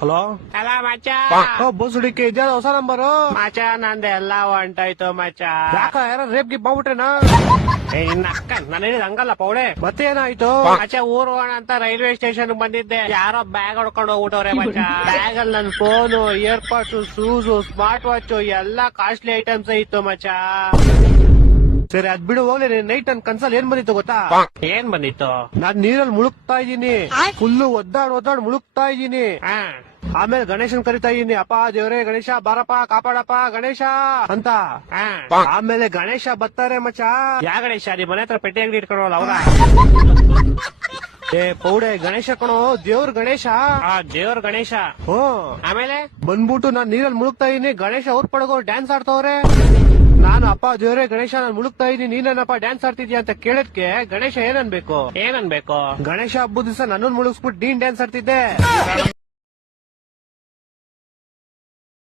Hello ಅಲ್ಲ ಮಚ್ಚ ಬೋಸುಡಿಕೆ ಇದ್ಯಾವ ಹೊಸ ನಂಬರು ಮಚ್ಚ ನಂದೆಲ್ಲ ಹೊಂಟಾಯ್ತು ಮಚ್ಚ. ಯಾಕ ಯಾರ ರೇಪ್ ಗಿಪ್ ಮಾಡ್ಬಿಟ್ರೇನಾ? ನಿನ್ನ ಅಕ್ಕ ನಾನು ಹೇಳಿದ ಹಂಗಲ್ಲ ಪೌಡೆ. ಮತ್ತೆ ಏನಾಯ್ತು? ಮಚ್ಚ ಊರ್ ಹೋಗೋಣ ಅಂತ ರೈಲ್ವೆ ಸ್ಟೇಷನ್ ಬಂದಿದ್ದೆ, ಯಾರೋ ಬ್ಯಾಗ್ ಹೊಡ್ಕೊಂಡು ಹೋಗ್ಬಿಟ್ಟವ್ರೆ ಮಚ್ಚ. ಬ್ಯಾಗ್ ಅಲ್ಲಿ ನನ್ ಫೋನು, ಇಯರ್ಪಾಡ್ಸ್, ಶೂಸ್, ಸ್ಮಾರ್ಟ್ ವಾಚ್ ಎಲ್ಲಾ ಕಾಸ್ಟ್ಲಿ ಐಟಮ್ಸ್ ಇತ್ತು ಮಚ್ಚ. ಸರಿ ಅದ್ ಬಿಡು ಹೋಗ್ಲಿ. ನೈಟ್ ನನ್ ಕನ್ಸಲ್ ಏನ್ ಬಂದಿತ್ತು ಗೊತ್ತಾ? ಏನ್ ಬಂದಿತ್ತು? ನಾನ್ ನೀರಲ್ಲಿ ಮುಳುಗ್ತಾ ಇದ್ದೀನಿ, ಫುಲ್ಲು ಒದ್ದಾಡ್ ಮುಳುಗ್ತಾ ಇದ್ದೀನಿ. ಹಾ ಆಮೇಲೆ ಗಣೇಶನ್ ಕರಿತಾ ಇದೀನಿ, ಅಪ್ಪ ದೇವ್ರೇ ಗಣೇಶ ಬಾರಪ್ಪ ಕಾಪಾಡಪ್ಪ ಗಣೇಶ ಅಂತ. ಹಾ ಆಮೇಲೆ ಗಣೇಶ ಬರ್ತಾರೆ ಮಚ್ಚ. ಯಾ ಗಣೇಶ ನಿಮ್ ಮನೆ ಹತ್ರ ಪೆಟ್ಟಿ ಅಂಗಡಿ ಇಟ್ಕೊಂಡವಲ್ಲ ಅವ್ರ? ಏ ಪೌಡೆ ಗಣೇಶ ಕಣೋ, ದೇವ್ರ ಗಣೇಶ. ದೇವ್ರ ಗಣೇಶ. ಆಮೇಲೆ ಬಂದ್ಬಿಟ್ಟು ನಾನ್ ನೀರಲ್ಲಿ ಮುಳುಗ್ತಾ ಇದೀನಿ, ಗಣೇಶ ಅವ್ರ ಪಡಗೋ ಡ್ಯಾನ್ಸ್ ಆಡ್ತವ್ರೆ. ನಾನು ಅಪ್ಪ ದೇವ್ರೇ ಗಣೇಶ ನಾನ್ ಮುಳುಗ್ತಾ ಇದೀನಿ, ನೀನೇನಪ್ಪ ಡ್ಯಾನ್ಸ್ ಆಡ್ತಿದ್ಯಾ ಅಂತ ಕೇಳದ್ಕೆ ಗಣೇಶ ಏನನ್ಬೇಕು? ಏನನ್ಬೇಕು? ಗಣೇಶ ಹಬ್ಬದ ದಿವಸ ನನ್ನನ್ ಮುಳುಗಿಸ್ಬಿಟ್ಟು ನೀನ್ ಡ್ಯಾನ್ಸ್ ಆಡ್ತಿದ್ದೆ.